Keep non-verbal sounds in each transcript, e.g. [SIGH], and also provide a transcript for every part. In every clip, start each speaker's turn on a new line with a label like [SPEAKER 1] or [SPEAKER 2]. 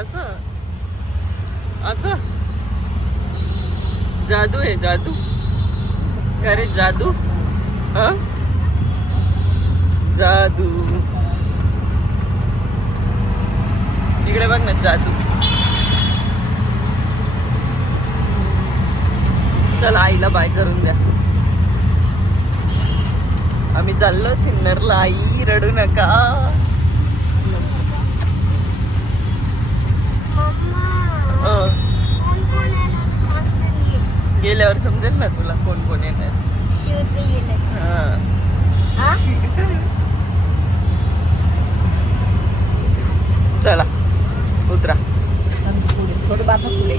[SPEAKER 1] असं? असं? जादू आहे जादू. अरे जादू? हा? जादू. तिकडे बघ ना जादू. चल आईला बाय करून द्या. आम्ही चाललो सिन्नरला आई रडू नका. गेल्यावर समजेल ना तुला कोण कोण येणार हा. चला उतरा.
[SPEAKER 2] थोडं बाबा पुढे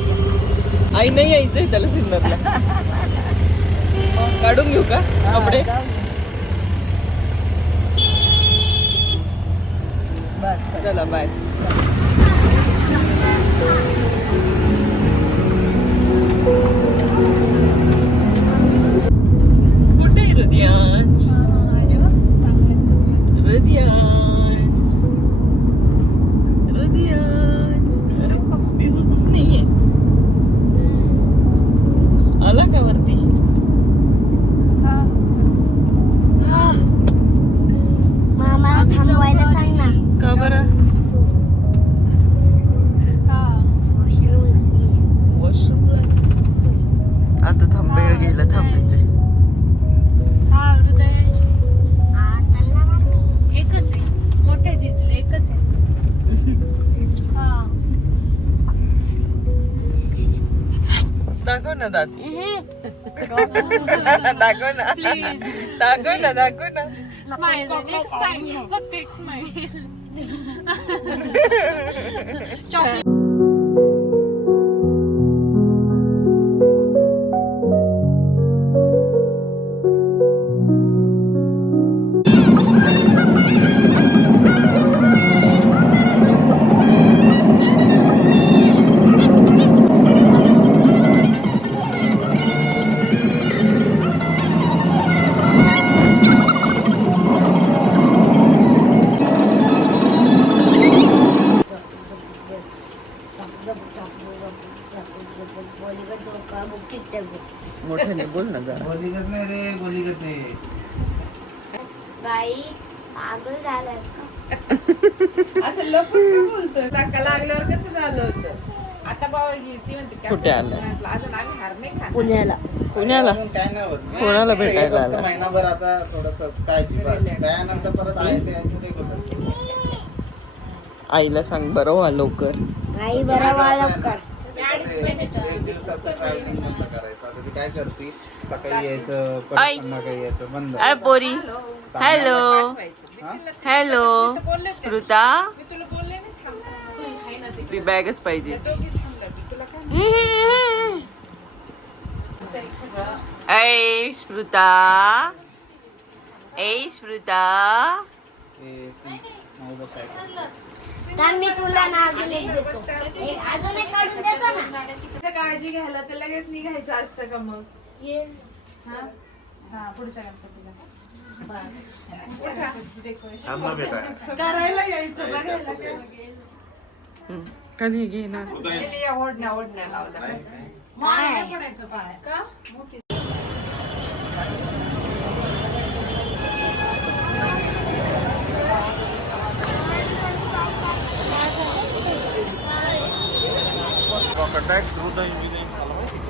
[SPEAKER 1] आई नाही यायचंय त्याला सिन्नरला. काढून घेऊ का कपडे?
[SPEAKER 2] बस
[SPEAKER 1] चला बाय कुठे हृदयांश? हृदयांश. दाखव ना दात
[SPEAKER 3] हम्म.
[SPEAKER 1] दाखव ना
[SPEAKER 4] प्लीज
[SPEAKER 1] दाखव ना दाखव ना
[SPEAKER 4] स्माइल एक स्माइल फक्त
[SPEAKER 1] कुठे आलं?
[SPEAKER 3] पुण्याला.
[SPEAKER 1] पुण्याला? कोणाला भेटायला आला?
[SPEAKER 5] महिनाभर आता थोडस. त्यानंतर परत आहे ते.
[SPEAKER 1] आईला सांग बरं व्हा लवकर.
[SPEAKER 3] आई बरं वा लवकर.
[SPEAKER 1] पोरी. हॅलो? हॅलो. स्मृता.
[SPEAKER 2] मी तुला बोलले ना थांब.
[SPEAKER 1] ती बॅगच पाहिजे.
[SPEAKER 2] थांबला की तुला काय
[SPEAKER 1] ऐ स्मृता ए स्मृता
[SPEAKER 5] ते नाही बसायचं.
[SPEAKER 3] थांब मी तुला ना अजून एक देतो. एक अजून एक काढून देतो ना.
[SPEAKER 2] त्याचं काळजी घ्यायला तर लगेच निघायचं असतं का मग? हा? हा पुढच्या गणपतीला. करायला यायचं बघायला
[SPEAKER 1] कधी घेणार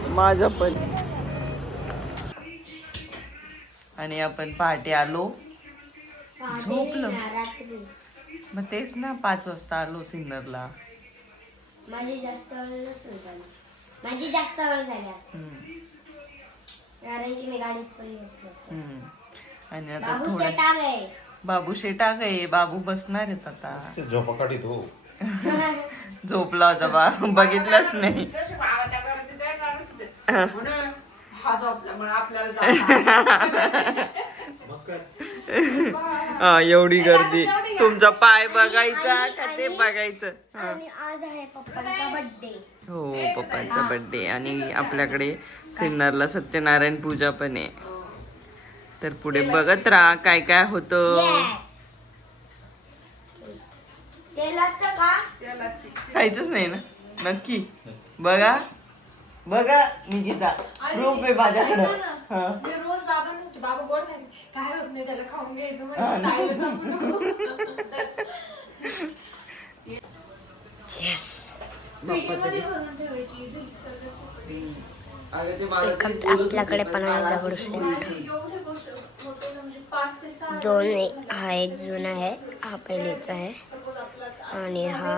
[SPEAKER 1] माझं पण. आणि आपण पहाटे आलो. झोपलं. मग तेच ना पाच वाजता आलो सिन्नरला.
[SPEAKER 3] माझी जास्त वेळ झाली. माझी जास्त वेळ झाली आज. कारण की मी गाडीत.
[SPEAKER 1] हं. आणि आता
[SPEAKER 3] बाबू
[SPEAKER 1] थोडं बाबू शेटा गए बाबू बसणार आहेत आता.
[SPEAKER 5] ते झोपाकाठीत हो [LAUGHS]
[SPEAKER 1] झोपला होता बा. बघितलंच नाही.
[SPEAKER 2] ते. म्हणून हा झोपल्यामुळे आपल्याला जाऊ [LAUGHS]
[SPEAKER 1] हा एवढी गर्दी. तुमचा पाय बघायचा का ते बघायचं? हा.
[SPEAKER 3] आणि आज आहे पप्पांचा बर्थडे
[SPEAKER 1] हो पप्पांचा बर्थडे आणि आपल्याकडे सिन्नरला सत्यनारायण पूजा पण आहे. तर पुढे बघत राहा काय काय होतं.
[SPEAKER 3] तेलाचं का?
[SPEAKER 2] त्यालाच
[SPEAKER 1] खायचंच नाही ना. नक्की. बघा. बघा निकिता. रूप आहे माझ्याकडं. हा.
[SPEAKER 2] मी रोज बाबा बाबा गोड काय होत नाही त्याला खाऊन घ्यायचं. म्हणजे खायला जमू नको. पेटीमध्ये भरून ठेवायची सगळं सुकं.
[SPEAKER 1] अगं ते मला
[SPEAKER 3] एक
[SPEAKER 1] तेच बोलत
[SPEAKER 3] आपल्याकडे पण आहे
[SPEAKER 2] एवढी गोष्ट म्हणजे पाच ते सहा
[SPEAKER 3] दोन एक हा एक जुना आहे हा पहिलेचा आहे
[SPEAKER 2] Suppose आपला
[SPEAKER 3] आणि हा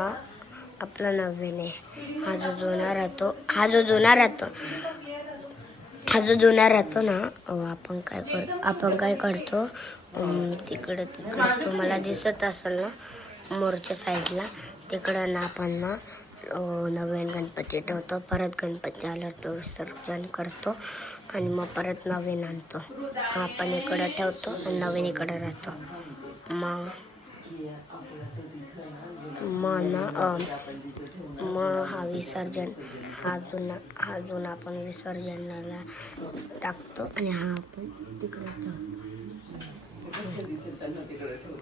[SPEAKER 3] आपला नवीन आहे हा जो जुना राहतो हा जो जुना राहतो हा जो जुना राहतो ना आपण काय कर आपण काय करतो तिकडं तिकडं तुम्हाला दिसत असेल ना मोरच्या साईडला तिकडं ना आपण ना नवीन गणपती ठेवतो परत गणपती आल्यावर तो विसर्जन करतो आणि मग परत नवीन आणतो. आपण इकडं ठेवतो आणि नवीन इकडं राहतो. मग मग ना मग हा विसर्जन हा जुना हा जुना आपण विसर्जनाला टाकतो आणि हा आपण तिकडे ठेवतो.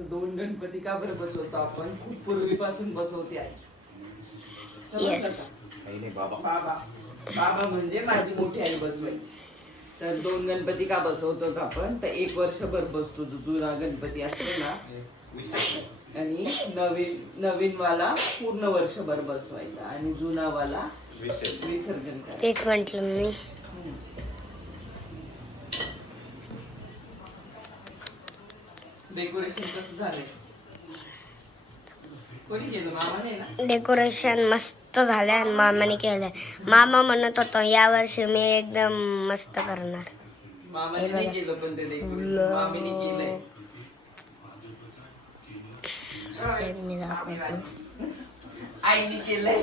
[SPEAKER 1] दोन गणपती का बरं बसवतो आपण? खूप पूर्वीपासून बसवते आहे
[SPEAKER 5] बाबा.
[SPEAKER 1] बाबा म्हणजे माझी मोठी आई बसवायची. तर दोन गणपती का बसवतो आपण? तर एक वर्षभर बसतो जो जुना गणपती असतो ना आणि नवीन नवीन वाला पूर्ण वर्षभर बसवायचा आणि जुना वाला विसर्जन करायचं.
[SPEAKER 3] तेच म्हटलं मी.
[SPEAKER 1] डेकोरेशन कसं झालंय? कोणी केलं? मामाने ना?
[SPEAKER 3] डेकोरेशन मस्त. झालं आणि मामाने केलंय मामा म्हणत होता या वर्षी मी एकदम मस्त करणार
[SPEAKER 1] मामाने नाही केलं पण ते डेकोरेशन मामीने केलंय
[SPEAKER 3] मी दाखवतो
[SPEAKER 1] आईने केलंय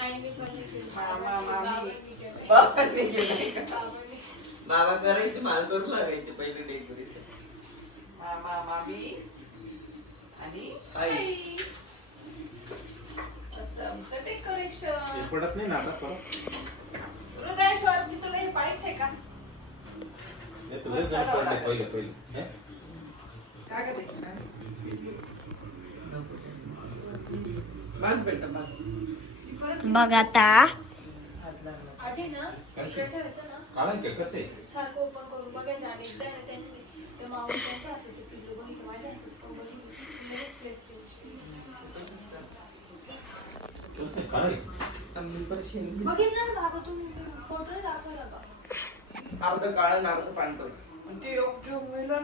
[SPEAKER 2] आईने पण केलं. बाबांनी केलं.
[SPEAKER 1] बाबांनी केलंय का? बाबा करायचे मला करू लागायचे पहिले डेकोरेशन
[SPEAKER 2] मामा मामी आणि
[SPEAKER 1] आई.
[SPEAKER 2] आई. असं आमचं डेकोरेशन
[SPEAKER 5] पडत नाही ना आता परत?
[SPEAKER 2] हृदयेश्वर की तुला हे पाहायचंय का?
[SPEAKER 5] तुझं जण पडलंय पहिले पहिले. हे?
[SPEAKER 2] काय करते
[SPEAKER 1] बस बेटा बस.
[SPEAKER 3] बघ आता.
[SPEAKER 2] आधी ना इकडे ठेवायचं ना.
[SPEAKER 5] काढा की कसं? आहे
[SPEAKER 2] सारखं ओपन करून बघायचं आणि एकदा ना त्यांनी ते त्यांच्या हातात ते पिल्लू बघितलं माझ्या हातात पण बघितलं. लगेच place केली.
[SPEAKER 5] कसं आहे? काढा की.
[SPEAKER 1] आम्ही पण शेंगी
[SPEAKER 2] बघितलं ना बाबा तुम्ही फोटो दाखवला का
[SPEAKER 1] अर्ध काळं अर्ध पांढरं
[SPEAKER 2] ते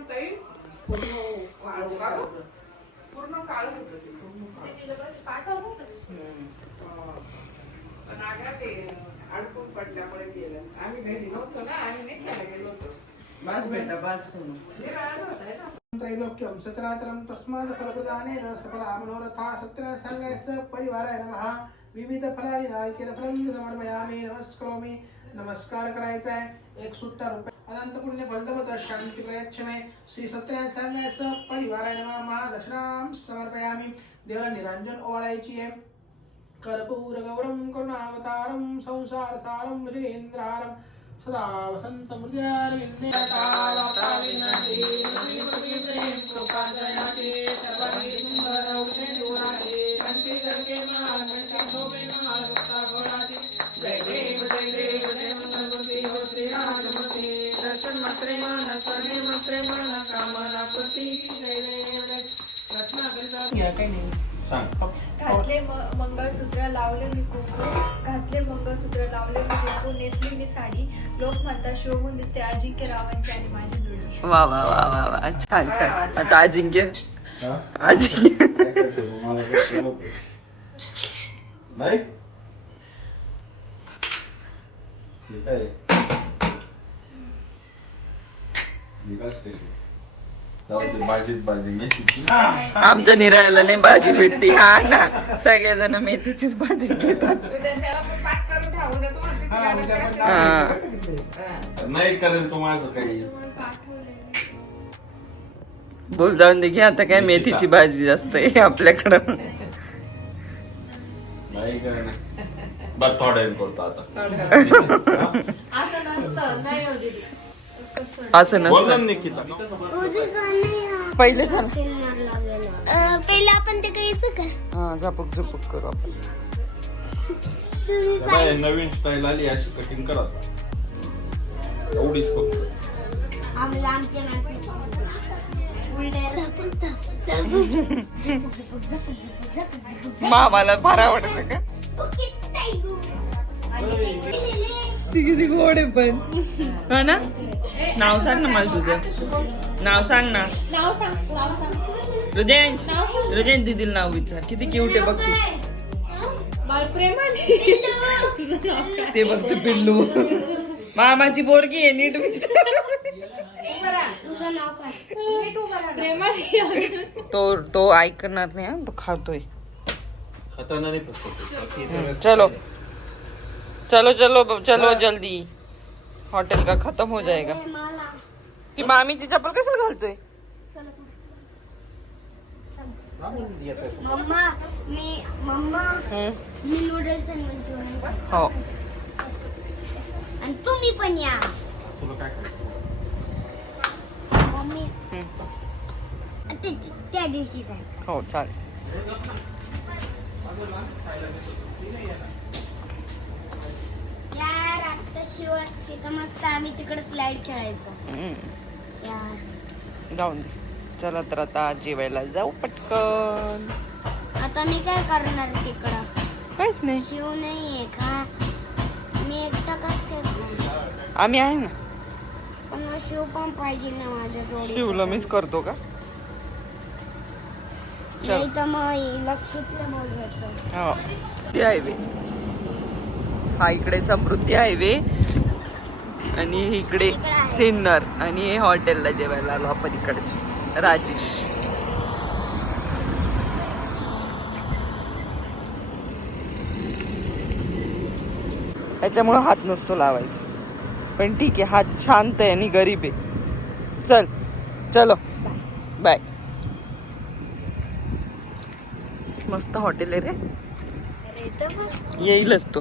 [SPEAKER 2] ताई पूर्ण काळं. पूर्ण काळं होतं ते पूर्ण ते तिला बस पाठवलं होतं
[SPEAKER 6] पण आग्रा ते अडकून पडल्यामुळे गेलं आम्ही घरी नव्हतो ना आम्ही नाही खेळायला गेलो होतो
[SPEAKER 1] बस बेटा बस सोनू
[SPEAKER 6] हे राहिलं होतं ना
[SPEAKER 7] त्रैलोक्यं सचराचरं तस्मात् फलप्रदानेन सफला मनोरथा सत्यनारायणाय परिवाराय नमः। विविध फलानि नारिकेलफलं समर्पयामि। नमस्करोमि। नमस्कार करायचा आहे एक सुट्टा रुपये। अनंत पुण्य फलदवत शांती प्रयच्छमे। श्री सत्यनारायण सांगायचं परिवाराय नमः। महादशनाम समर्पयामि। देवाला निरांजन ओवाळायची आहे कर्पूर गौरम करुणावतारम संसार सारम भुजेंद्रारम
[SPEAKER 2] సదా వసంత మృదారవిందే अजिंक्य रावांची आणि माझी जोडी
[SPEAKER 1] वा वा वा वा वा. छान छान. आता अजिंक्य? अजिंक्य.
[SPEAKER 5] नाही. नाही हे
[SPEAKER 1] आमच्या निराळ्याला नाही भाजी भेटते. हा ना. सगळेजण मेथीचीच भाजी घेतात.
[SPEAKER 6] त्याला पण पाठ करून ठेवू. दे तुम्हाला
[SPEAKER 1] हा.
[SPEAKER 5] नाही करेल तो माझं काही.
[SPEAKER 1] बोल जाऊन दे. आता काय मेथीची भाजी जास्त आहे आपल्याकडं.
[SPEAKER 5] नाही बरं करतो आता. [LAUGHS]
[SPEAKER 2] असं नसतं. नाही दिली
[SPEAKER 1] असं नसतं. पहिले झालं
[SPEAKER 3] पहिलं आपण ते करायचं का?
[SPEAKER 1] हा झापक झुपक करू आपण.
[SPEAKER 5] नवीन स्टाईल आली अशी कटिंग करा एवढीच फक्त.
[SPEAKER 1] मामाला फार आवडत का? ती किती गोड आहे पण. हा ना? नाव सांग ना मला तुझं. नाव सांग ना.
[SPEAKER 4] नाव सांग नाव सांग.
[SPEAKER 1] हृदयांश हृदयांश दिदीला नाव विचार. किती क्यूट आहे बघ ती.
[SPEAKER 4] बाळप्रेमाने तुझं नाव काय?
[SPEAKER 1] ते बघ ते पिल्लू. मामाची बोरगी आहे नीट विचार.
[SPEAKER 3] तुझं नाव काय?
[SPEAKER 4] प्रेमाने.
[SPEAKER 1] तो तो ऐकणार नाही हा? तो खातोय.
[SPEAKER 5] खाताना नाही फक्त
[SPEAKER 1] चलो. चलो चलो चलो जल्दी। हॉटेल का खत्म हो जाएगा।
[SPEAKER 3] मला।
[SPEAKER 1] ती मामीची चप्पल कशाला घालतोय
[SPEAKER 3] मम्मा मी मम्मा
[SPEAKER 1] हम्म,
[SPEAKER 3] मी नूडल्स आणि मंचुरियन
[SPEAKER 1] हो।
[SPEAKER 3] आणि तुम्ही पण या
[SPEAKER 5] तुला काय खायचं
[SPEAKER 3] मम्मी। ते त्या दिवशी
[SPEAKER 1] हो। चालेल
[SPEAKER 3] यार आता शिव असते तर मस्त आम्ही तिकडे स्लाइड खेळायचो.
[SPEAKER 1] जाऊन दे. चला तर आता जेवायला जाऊ पटकन.
[SPEAKER 3] आता मी काय करणार तिकडं?
[SPEAKER 1] काहीच नाही.
[SPEAKER 3] शिव नाहीये का? मी एकटा कस खेळणार
[SPEAKER 1] आम्ही आहे ना.
[SPEAKER 3] पण शिव पण पाहिजे ना माझ्या जोडी
[SPEAKER 1] शिवला मिस करतो का? चल.
[SPEAKER 3] नाही तर मग घेतो.
[SPEAKER 1] हो. ते हायवे हा इकडे समृद्धी हायवे आणि इकडे. सिन्नर आणि हे हॉटेलला जेवायला आलो आपण इकडचे. राजेश. याच्यामुळं हात नसतो लावायचा. पण ठीक आहे हात शांत आहे आणि गरीब आहे. चल चलो. बाय. मस्त हॉटेल आहे रे. येईलच तो.